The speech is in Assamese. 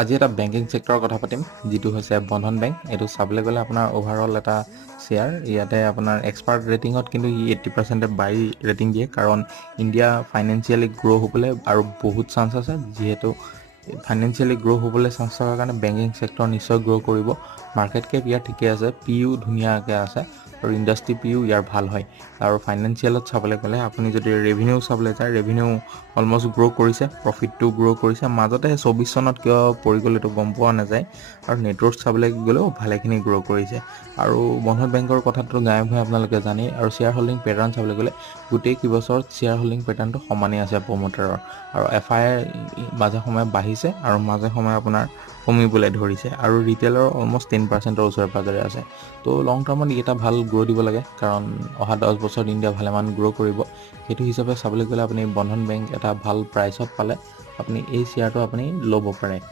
আজি এটা বেংকিং সেক্টৰৰ কথা পাতিম যেটো হৈছে বন্ধন বেংক এটো চাবলৈ গলে আপোনাৰ ওভাৰঅল এটা শেয়াৰ ইয়াতে আপোনাৰ এক্সপাৰ্ট ৰেটিংত কিন্তু 80% বাই ৰেটিং দিয়ে কাৰণ ইন্ডিয়া ফাইনান্সিয়ালি গ্ৰো হ'বলৈ আৰু বহুত চান্স আছে যেহেতু ফাইনান্সিয়ালি গ্ৰো হ'বলৈ চান্স থকাৰ কাৰণে বেংকিং সেক্টৰ নিশ্চয় গ্ৰো কৰিব মাৰ্কেট কেপ ইয়াৰ ঠিকে আছে পিইউ ধুনীয়াকৈ আছে আৰু ইন্ডাষ্ট্ৰি পিইউ ইয়াৰ ভাল হয় আৰু ফাইনান্সিয়ালত চাবলৈ গ'লে আপুনি যদি ৰেভিনিউ চাবলৈ যায় ৰেভিনিউ অলমোষ্ট গ্ৰো কৰিছে প্ৰফিটটো গ্ৰো কৰিছে মাজতে 24 চনত কিয় পৰি গ'ল এটো গম পোৱা নাযায় আৰু নেটৱৰ্ক চাবলৈ গ'লেও ভালেখিনি গ্ৰো কৰিছে আৰু বন্ধন বেংকৰ কথাটো গায়ব হৈ আপোনালোকে জানে আৰু শ্বেয়াৰ হোল্ডিং পেটাৰ্ণ চাবলৈ গ'লে গোটেই কিবছৰত শ্বেয়াৰ হোল্ডিং পেটাৰ্ণটো সমানেই আছে প্ৰমোটাৰৰ আৰু এফআইআৰ মাজে সময়ে বাঢ়িছে আৰু মাজে সময়ে আপোনাৰ কমিবলৈ ধৰিছে আৰু ৰিটেইলৰ অলমোষ্ট 10%ৰ ওচৰে পাজৰে আছে তো লং টাৰ্মত এটা ভাল গ্ৰো দিব লাগে কাৰণ অহা 10 বছৰত ইণ্ডিয়া ভালেমান গ্ৰো কৰিব সেইটো হিচাপে চাবলৈ গ'লে আপুনি বন্ধন বেংক এটা ভাল প্ৰাইচত পালে আপুনি এই শ্বেয়াৰটো আপুনি ল'ব পাৰে